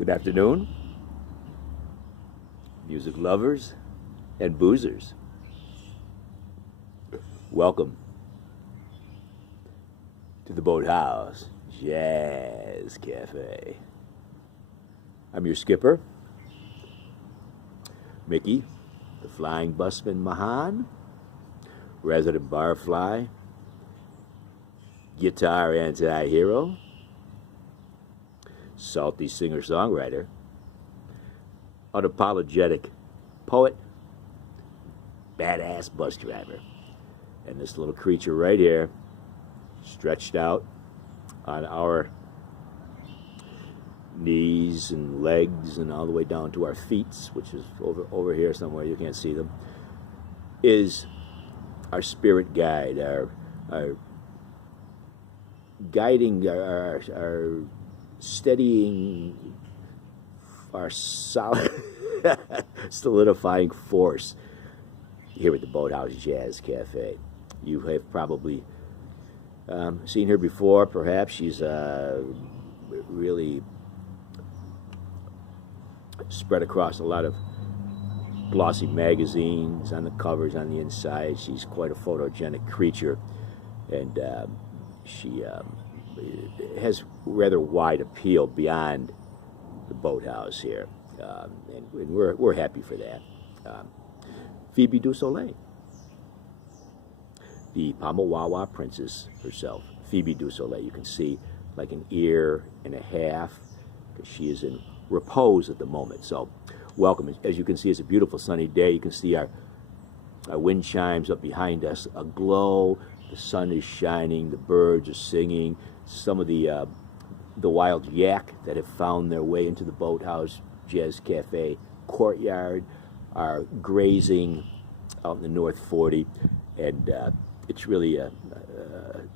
Good afternoon, music lovers and boozers. Welcome to the Boathouse Jazz Cafe. I'm your skipper, Mickey, the Flying Busman Mahan, resident barfly, guitar anti-hero, salty singer-songwriter, unapologetic poet, badass bus driver. And this little creature right here, stretched out on our knees and legs and all the way down to our feet, which is over here somewhere, you can't see them, is our spirit guide, our guiding, our steadying, our solid solidifying force here at the Boathouse Jazz Cafe. You have probably seen her before, perhaps. She's really spread across a lot of glossy magazines on the covers, on the inside. She's quite a photogenic creature, and she has rather wide appeal beyond the boathouse here, and we're happy for that. Phoebe du Soleil, the Pamawawa princess herself, Phoebe du Soleil. You can see like an ear and a half, because she is in repose at the moment. So welcome. As you can see, it's a beautiful sunny day. You can see our wind chimes up behind us aglow. The sun is shining, the birds are singing. Some of the wild yak that have found their way into the Boathouse Jazz Cafe courtyard are grazing out in the North 40, and it's really a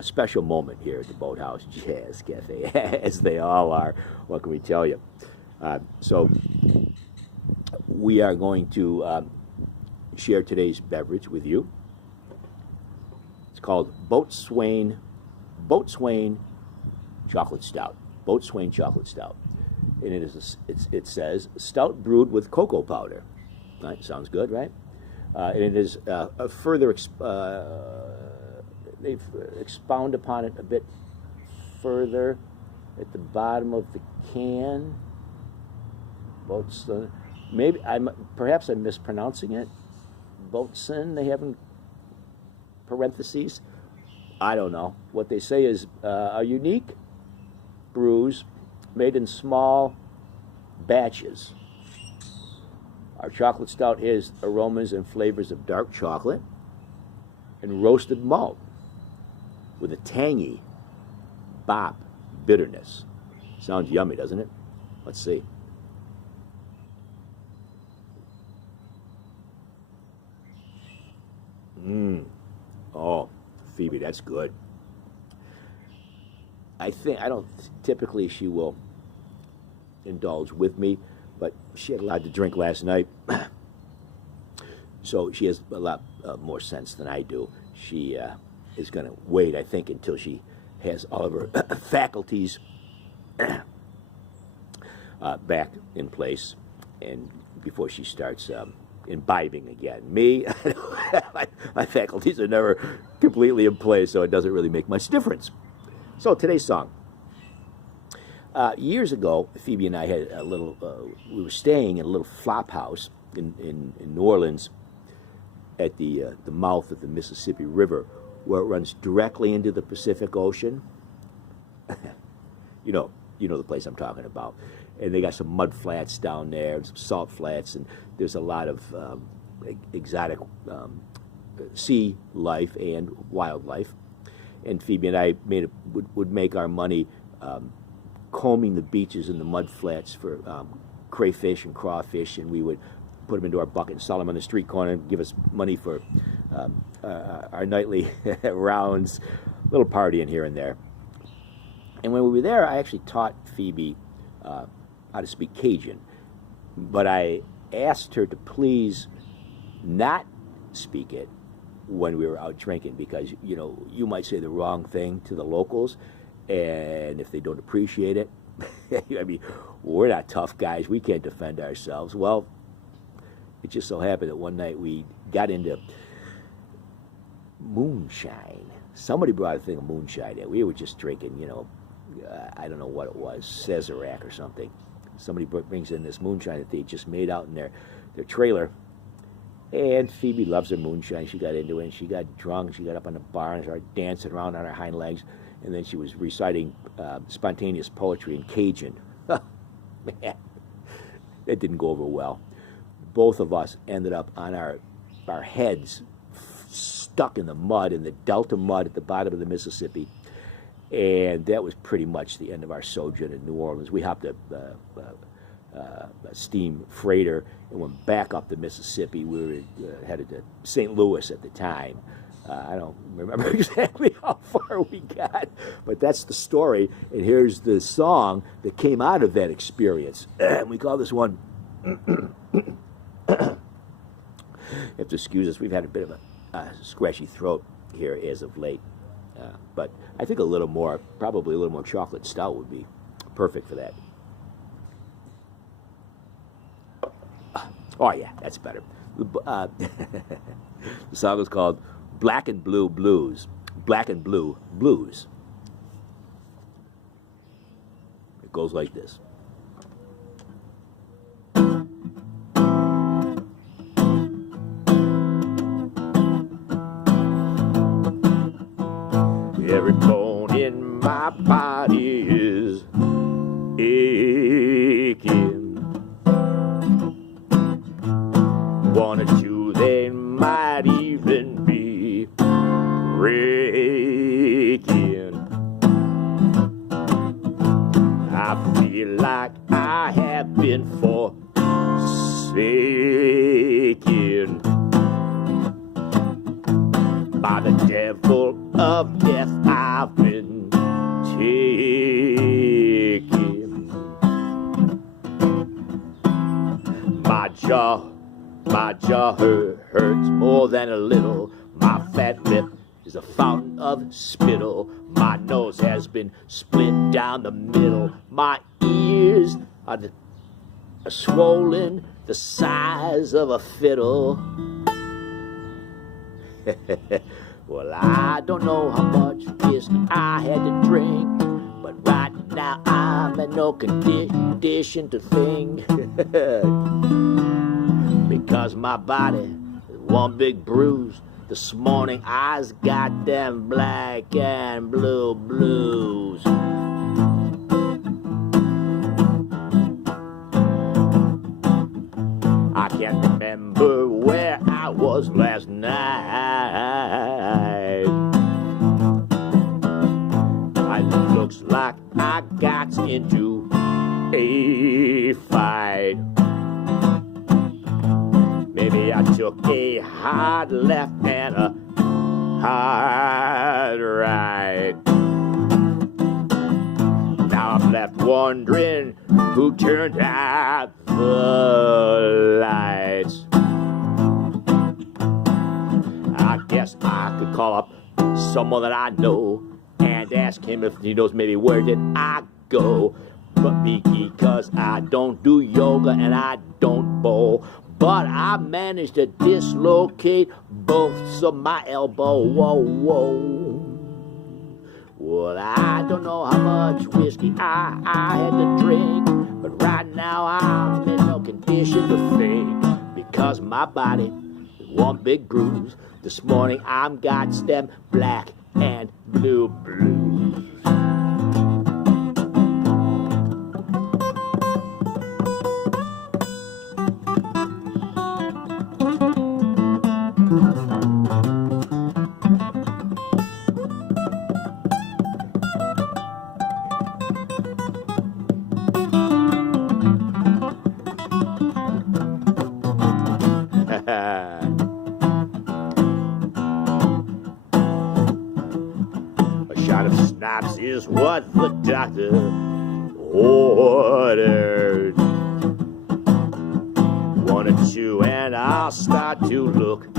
special moment here at the Boathouse Jazz Cafe, as they all are. What can we tell you? So we are going to share today's beverage with you. It's called Boatswain Chocolate Stout. Boatswain Chocolate Stout, and it says stout brewed with cocoa powder. Right, sounds good, right? And it is a further. They've expound upon it a bit further at the bottom of the can. Boatswain. Maybe perhaps I'm mispronouncing it. Boatswain. They have in parentheses. I don't know. What they say is a unique brews made in small batches. Our chocolate stout has aromas and flavors of dark chocolate and roasted malt with a tangy bop bitterness. Sounds yummy, doesn't it? Let's see. Oh, Phoebe, that's good. I don't typically she will indulge with me, but she had a lot to drink last night, so she has a lot more sense than I do. She is going to wait, I think, until she has all of her faculties back in place, and before she starts imbibing again. Me, my faculties are never completely in place, so it doesn't really make much difference. So today's song. Years ago, Phoebe and I had a little. We were staying in a little flop house in New Orleans, at the mouth of the Mississippi River, where it runs directly into the Pacific Ocean. you know the place I'm talking about. And they got some mud flats down there, and some salt flats, and there's a lot of exotic sea life and wildlife. And Phoebe and I would make our money combing the beaches and the mud flats for crayfish and crawfish, and we would put them into our bucket and sell them on the street corner and give us money for our nightly rounds, little partying here and there. And when we were there, I actually taught Phoebe how to speak Cajun, but I asked her to please not speak it when we were out drinking, because you might say the wrong thing to the locals, And if they don't appreciate it, I mean, we're not tough guys. We can't defend ourselves. Well, it just so happened that one night we got into moonshine. Somebody brought a thing of moonshine in. We were just drinking, you know, I don't know what it was, Sazerac or something. Somebody brings in this moonshine that they just made out in their trailer. And Phoebe loves her moonshine. She got into it, and she got drunk. She got up on the bar and started dancing around on her hind legs. And then she was reciting spontaneous poetry in Cajun. Man, that didn't go over well. Both of us ended up on our heads stuck in the mud, in the delta mud at the bottom of the Mississippi. And that was pretty much the end of our sojourn in New Orleans. We hopped a steam freighter and went back up the Mississippi. We were headed to St. Louis at the time. I don't remember exactly how far we got, but that's the story. And here's the song that came out of that experience. We call this one, you have to excuse us, we've had a bit of a scratchy throat here as of late. But I think probably a little more chocolate stout would be perfect for that. Oh yeah, that's better. The song is called Black and Blue Blues. Black and Blue Blues. It goes like this. Every bone in my body is aching. One or two, they might even be breaking. I feel like I have been forsaken by the devil of death. I've been taken. My jaw hurts more than a little. My fat lip is a fountain of spittle. My nose has been split down the middle. My ears are swollen the size of a fiddle. Well, I don't know how much whiskey I had to drink, but right now I'm in no condition to think. Because my body is one big bruise. This morning I's got them black and blue blues. I can't remember where I was last night. It looks like I got into a fight. Maybe I took a hard left and a hard right. Now I'm left wondering who turned out the lights. I guess I could call up someone that I know and ask him if he knows maybe where did I go. But because I don't do yoga and I don't bowl, but I managed to dislocate both of my elbow. Whoa, whoa. Well, I don't know how much whiskey I had to drink, but right now I'm in no condition to think. Because my body is one big bruise. This morning I'm got them black and blue blues. A shot of schnapps is what the doctor ordered. One or two and I'll start to look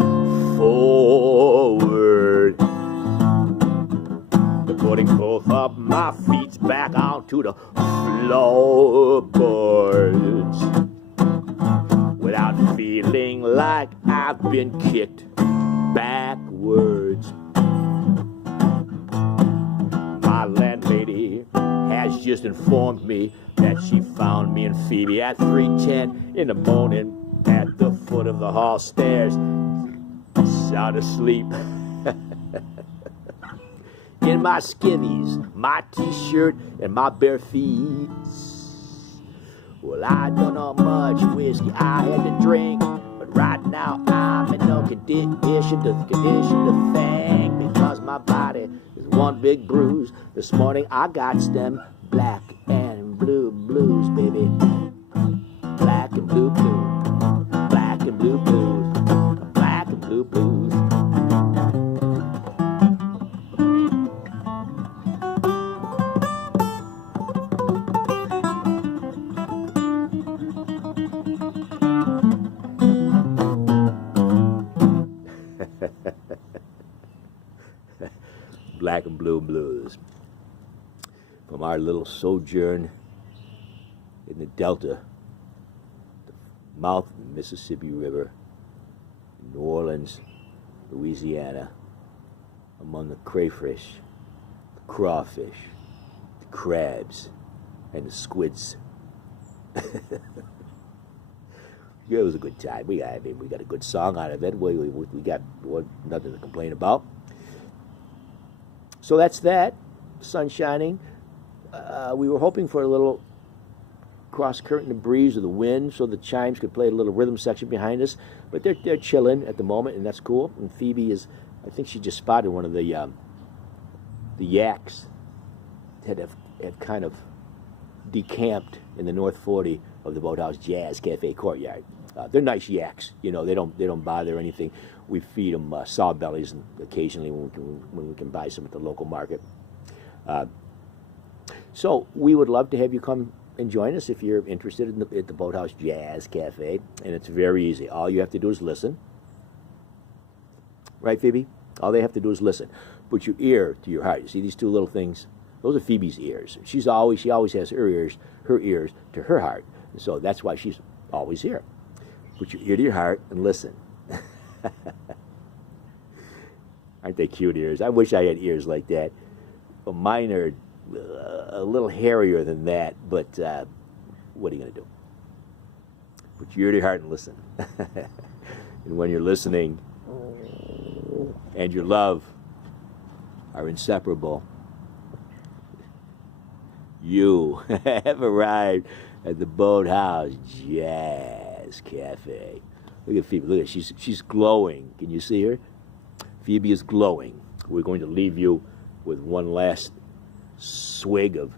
forward to putting both of my back onto the floorboards without feeling like I've been kicked backwards. My landlady has just informed me that she found me and Phoebe at 3:10 in the morning at the foot of the hall stairs, sound asleep. In my skivvies, my t-shirt, and my bare feet. Well, I don't know much whiskey I had to drink, but right now I'm in no condition to thank, because my body is one big bruise. This morning I got them black and blue blues, baby. Black and blue blues. Black and blue blues. Black and blue blues. Black and blue blues. From our little sojourn in the Delta, the mouth of the Mississippi River, New Orleans, Louisiana, among the crayfish, the crawfish, the crabs, and the squids. Yeah, it was a good time. We got a good song out of it. We got nothing to complain about. So that's that. Sun shining. We were hoping for a little cross-current of breeze or the wind so the chimes could play a little rhythm section behind us. But they're chilling at the moment, and that's cool. And Phoebe is, I think she just spotted one of the yaks that have kind of decamped in the North 40 of the Boathouse Jazz Cafe Courtyard. They're nice yaks, you know. They don't bother anything. We feed them saw bellies, and occasionally when we can buy some at the local market. So we would love to have you come and join us if you're interested in at the Boathouse Jazz Cafe, and it's very easy. All you have to do is listen. Right, Phoebe? All they have to do is listen. Put your ear to your heart. You see these two little things? Those are Phoebe's ears. She always has her ears to her heart. So that's why she's always here. Put your ear to your heart and listen. Aren't they cute ears? I wish I had ears like that. Well, mine are a little hairier than that, but what are you going to do? Put your ear to your heart and listen. And when you're listening and your love are inseparable, you have arrived at the Boathouse Jazz Cafe. Look at Phoebe. Look at her. She's glowing. Can you see her? Phoebe is glowing. We're going to leave you with one last swig of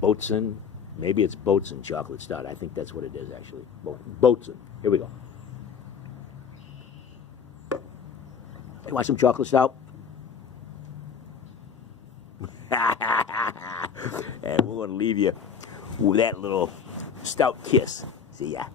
Boatswain. Maybe it's Boatswain chocolate stout. I think that's what it is, actually. Boatswain. Here we go. You want some chocolate stout? And we're going to leave you with that little stout kiss. See ya.